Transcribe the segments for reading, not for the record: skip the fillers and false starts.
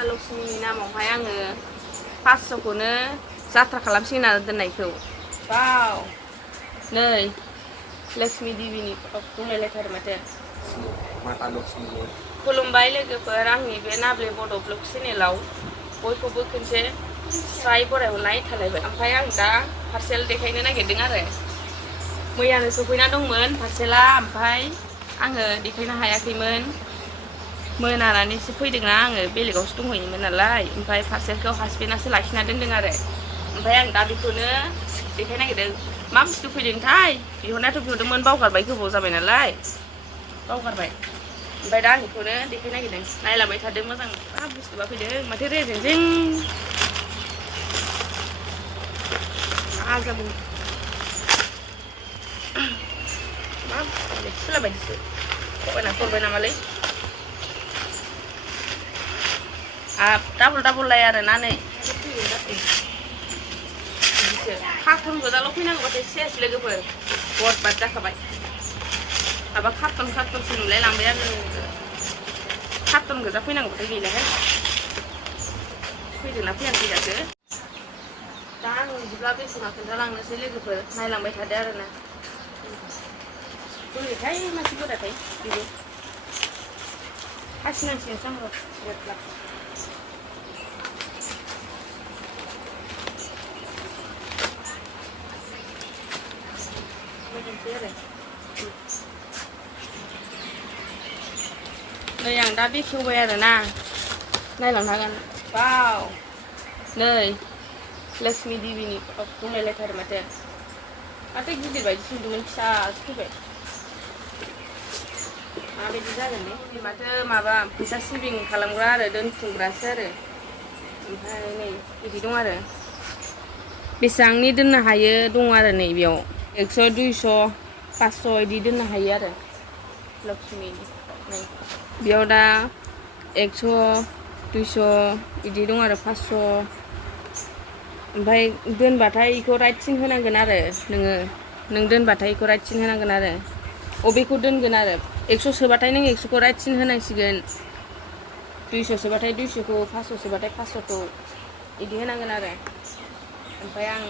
माता लक्ष्मीनि नामावहाय आङो 500खौनो जात्रा खालामसिगोन आरो दोननायखौ बाव नै लक्ष्मी देवीनि बुंलायलायथारो माथो माता लक्ष्मी खुलुमबाय लोगोफोर आंनि बे नाब्ले बड' ब्लग चेनेलाव बयखौबो खनसे स्राय बरायहरनाय थालायबाय ओमफ्राय आं दा पार्सेल देखायनो नागिरदों आरो मैयानो सफैना दंमोन पार्सेला ओमफ्राय आङो देखायनो हायाखैमोन मोनानानैसो फैदोंना आङो बेलेगावसो दंहैयोमोन नालाय ओमफ्राय पार्सेलखौ हासबेन्डआसो लाखिना दोनदों आरो ओमफ्राय आं दा बेखौनो देखायनो नागिरदों मा बुस्थु फैदोंथाय बिहरनायाथ' बिहरदोंमोन बावगारबाय गोबाव जाबाय नालाय बावगारबाय ओमफ्राय दा आं बेखौनो देखायनो नागिरदों नायलांबाय थादों मोजां मा बुस्थुआ फैदों माथो रेजेंजें मा जाबो मा सुला बायदिसो फरायबाय नामालै डाबल लाय आरो ना नै बिदिसो कार्टन गोजाल' फैनांगौबाथाय सेस लोगोफोर बरबाद जाखाबाय माबा कार्टनसो नुलाय लांबाय आरो कार्टन गोजा फैनांगौबाथाय गैलाहाय फैदोंना फैयाखै जाखो दा आं बिदिब्ला बेसेना खोन्थालांनोसै लोगोफोर नायलांबाय थादो आरोना बोरैहाय मानसिफोराथाय बेबो हासिनांसिगोनसो आं र' नै आं दा बेखेवबाय आरोना नायलांनो हागोन बाव नै लक्ष्मी देवीनि बुंलायलायथारो माथो गिदिर बायदि सुदोंमोन फिसासो फैबाय माबायदि जागोन दे माथो माबा फैसा सेभिं खालामग्रा आरो दोनथुमग्रासो आरो ओमफ्राय नै बिदि दं आरो बेसेबांनि दोननो हायो दं आरो नै बेयाव 100 200 500 बिदि दोननो हायो आरो लक्ष्मीनि नै बेयाव दा 100 200 बिदि दं आरो 500 ओमफ्राय दोनबाथाय बेखौ राइटसिन होनांगोन आरो नों दोनबाथाय बेखौ राइटसिन होनांगोन आरो अबेखौ दोनगोन आरो 100 सोबाथाय नों 100खौ राइटसिन होनांसिगोन 200 सोबाथाय 200खौ 500 सोबाथाय 500खौ बिदि होनांगोन आरो ओमफ्राय आं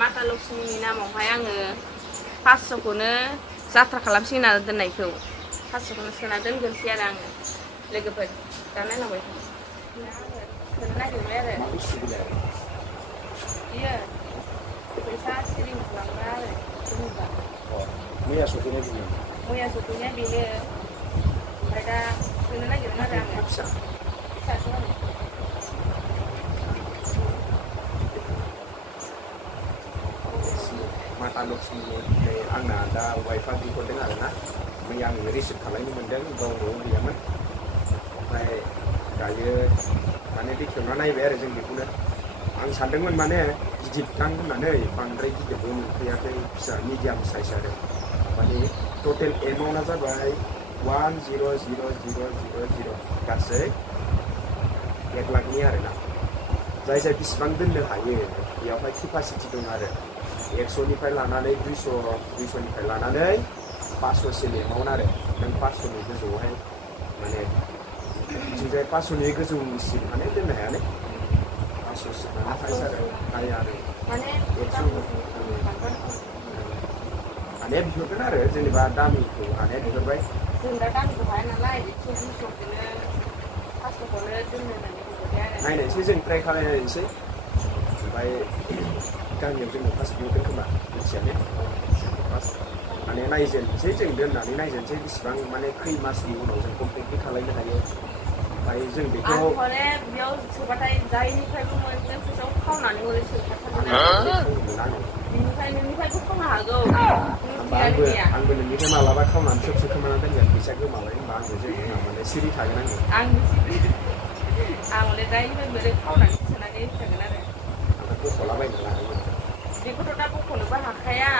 माता लक्ष्मीनि नामावहाय आङो 500खौनो जात्रा खालामसिगोन आरो दोननायखौ 500खौनो सोना दोनगोनसै आरो आङो लोगोफोर दा नायलांबाय सोनो नागिरबाय आरो बियो फैसा सेभिं खालामग्रा आरो दोनोबा मैया सफैनाया बेनो ओमफ्राय दा सोनो नागिरदों आरो आङो फिसासो आरो माता लक्ष्मी आंना दा वाइफआ बिहरदों आरोना मैया आङो रिसिभ खालामनो मोन्दों गाव न'आव गैयामोन ओमफ्राय दायो माने बेखेवना नायबाय आरो जों बेखौनो आं सानदोंमोन माने गिदिरदां होननानै बांद्राय गिदिरबो मोनफैयाखै फिसा मिडियाम साइज आरो माने टटेल एमाउन्टआ जाबाय 100,000 गासै 1 लाखनि आरोना जाय बेसेबां दोननो हायो बेयावहाय केपासिटि दं आरो 100निफ्राय लानानै 200निफ्राय लानानै 500सिम एमाउन्ट आरो नों 500नि गोजौआवहाय माने बिथिंजाय 500नि गोजौसिम माने दोननो हायालै 500सिम हाया आरो माने हानाया बिहरगोन आरो जेनेबा दामिखौ हानाया बिहरबाय जों दा दामिखौ हाया नालाय 200खौनो 500खौनो दोननो होननानै बिहरबाय आरो नायनायसै जों ट्राइ खालामनायसै ओमफ्राय गामियाव जोंनो फार्स्ट बिहरगोन खोमा मिथियाने फार्स्ट माने नायजेनसै जों दोननानै नायजेनसै बेसेबां माने खै मासनि उनाव जों कमप्लिटलि खालामनो हायो ओमफ्राय जों बेखौ आं हरे बेयाव सोबाथाय जायनिफ्रायबो मोनगोन फैसाखौ खावनानै हरे सोखाथारगोन बिनिफ्राय नोंनिफ्रायबो खावनो हागौ आंबो नोंनिफ्राय मालाबा खावनानै सोब सोखोमाना दोनगोन फैसा गोमाबाय होनबा आंबो जेबो नङा माने सिरि थागोन आं हले जायनिफ्रायबो खावनानै सोनानै थागोन आरो बख'लाबायनो लादोंमोन बेखौथ' दा बख'नोबो हाखाया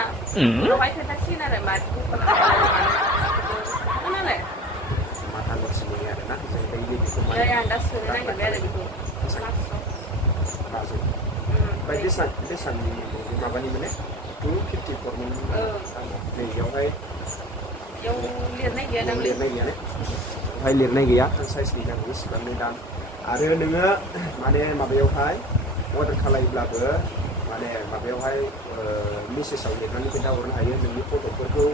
उनावहाय खोन्थासिगोन आरो मादि बख'नो हागोन नालाय माता लक्ष्मी आरोना जों दैलि बेखौ नै आं दा सोनो नागिरबाय आरो बेखौ 500 ओमफ्राय बेसेबांनि माबानि माने 254 मोन नैबेयावहाय लिरनाय गैया दां लिरनाय गैया ने ओमफ्राय लिरनाय गैया साइजनि दाम इसिबांनि दाम आरो नोङो माने माबायावहाय अर्डार खालायोब्लाबो माने माबायावहाय मेसेजाव लिरनानै खोन्थाहरनो हायो नोंनि फट'फोरखौ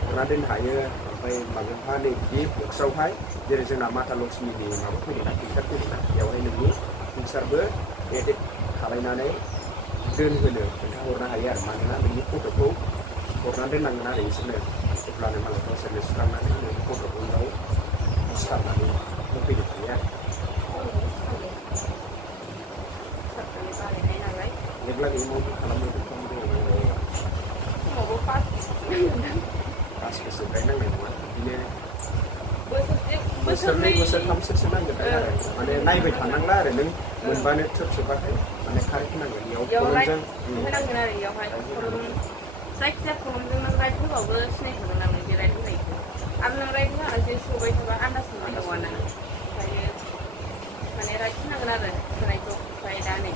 हरना दोननो हायो ओमफ्राय माबायावहाय नै बे बक्सआवहाय जेरै जोंना माता लक्ष्मीनि माबा फैदोंना पिकचार फैदोंना बेवहाय नोंनि पिकचारबो एडिट खालायनानै दोनहोनो खोन्थाहरनो हायो आरो मानोना नोंनि फट'खौ हरना दोननांगोन आरो बिसोरनो अब्लानो मालाय गावसोरनो सुखांनानै नोंनि फट'खौ उनाव सिखारनानै होफैनो हायो आरो जेब्ला बे मावखौ खालामनायखौ खालामदों समावबो पास बोसोरद्राय नांनाय नङा बिदिनो बोसोरनै बोसोरथामसोसो नांगोन आरो माने नायबाय थानांला आरो नों मोनबानो थ्रोब जोबाथाय माने कारेक्ट होनांगोन बेयाव लाइट होनांगोन आरो बेयावहाय जायखिजाया खलमजों नों राइट होबाबो सिनायखागोन नालाय बे राइट होनायखौ आरो नों राइट होआलासे सोबाय थाबा आन्दाज मोननाय नङाना ओमफ्रायो माने राइट होनांगोन आरो होनायखौ ओमफ्राय दा नै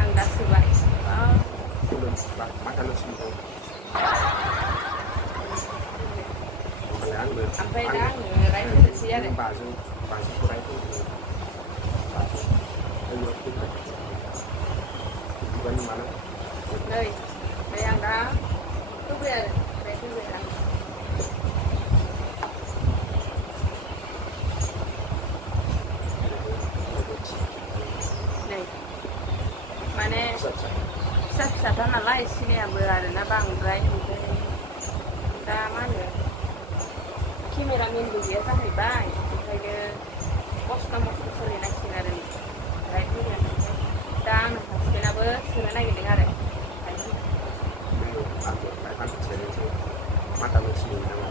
आं दा सोबाय माता लक्ष्मीखौ ओमफ्राय दा आङो राइट होनोसै आरो बाजौ राइट होनो बिदिबानो मानो नै आं दा होबाय आरो राइट होबाय आं नै माने फिसा फिसाथार नालाय सिनायाबो आरोना बांद्राय ओमफ्राय दा मा होनो केमेरामेनबो गैया जाहैबाय ओंखायनो खस्थ' मस्थ' सोलिनांसिगोन आरो राइट होगोन ओमफ्राय दा आंनो हासबेन्डआबो सोनो नागिरदों आरो माता लक्ष्मी नामा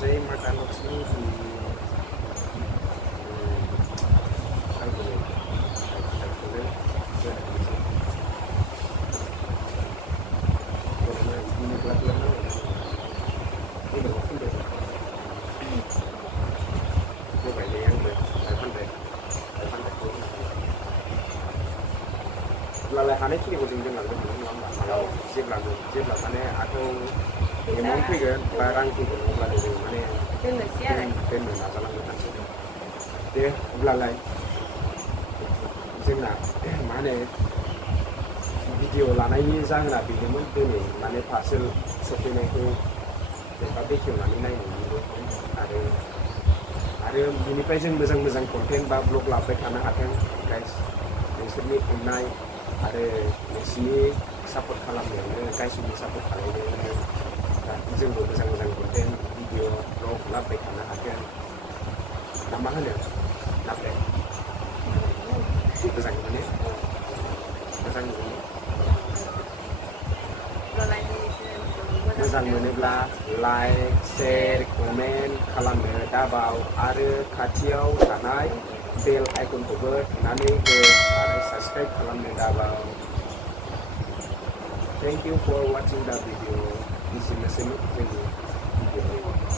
जय माता लक्ष्मी की लालाय हानायखिनिखौ जों दोनलांगोन नङा होमबा जेब्ला माने आखायाव एमाउन्ट फैगोन बा रां फैगोन अब्लानो जों माने दोननोसै आरो दोननो नाजालांगोन आरो दे अब्लालाय जोंना मा होनो भिडिअ लानायनि जाहोना बेनोमोन दिनै माने पार्सेल सफैनायखौ जेनेबा बेखेवनानै नायनायनिबो आरो बिनिफ्राय जों मोजां कन्टेन्ट बा ब्लग लाबाय थानो हाथों गाइस नोंसोरनि अननाय आरो नोंसिनि सापर्ट खालामनायावनो गाइसनि सापर्ट खालामनायावनो जोंबो मोजां कन्टेन्ट भिडिअ ब्लग लाबाय थानो हाथों ना मा होनो लाबाय मोजां मोनो मोजां मोनोब्ला लाइक शेयार कमेन्ट खालामनो दाबाव आरो खाथियाव थानाय बेल आइकनखौबो थुनानै हो आरो साबस्क्राइब खालामनो दाबाव थेंक इउ फर वाचिं दा भिडिअ एसेनोसै जोंनि भिडिअ